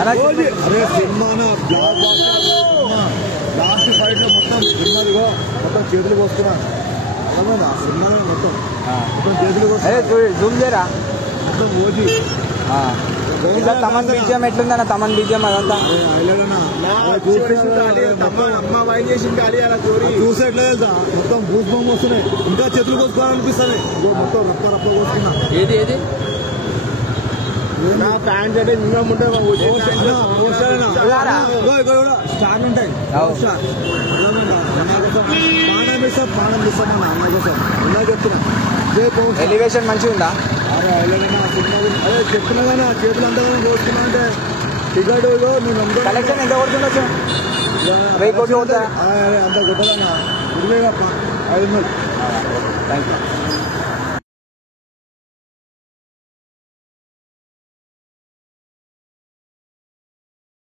అరే cinema last fight లో మొత్తం సినిమాలుగో మొత్తం చేతులు కోసుకున్నాను ఆ సినిమాలో మొత్తం చేతులు జూమ్ చేయరా మొత్తం ఓజీ తమన్ బీజియం ఎట్లుందన్న తమన్ బీజియం అదంతా చూసే ఎట్లా వెళ్తా మొత్తం బూస్ బొమ్మ వస్తున్నాయి ఇంకా చేతులు కోసుకోవాలనిపిస్తుంది మొత్తం రప్ప రప్ప కోసుకున్నా ఏది ఏది ప్యాంట్ అంటే ఇంకా ఉంటాయి స్టార్ ఉంటాయి ప్రాణం ఇస్తాం అన్న కోసం ఇలా చెప్తున్నా ఎలివేషన్ మంచిగా ఉందా అదే చెప్తున్నా కానీ ఆ చేతులు అంతా కోసుకున్నా అంటే టికెట్ నువ్వు కలెక్షన్ ఎంత కొడుతుండొచ్చు 1000 కోట్లు కొడతా అంత కొట్టదన్నా 500. Thank you.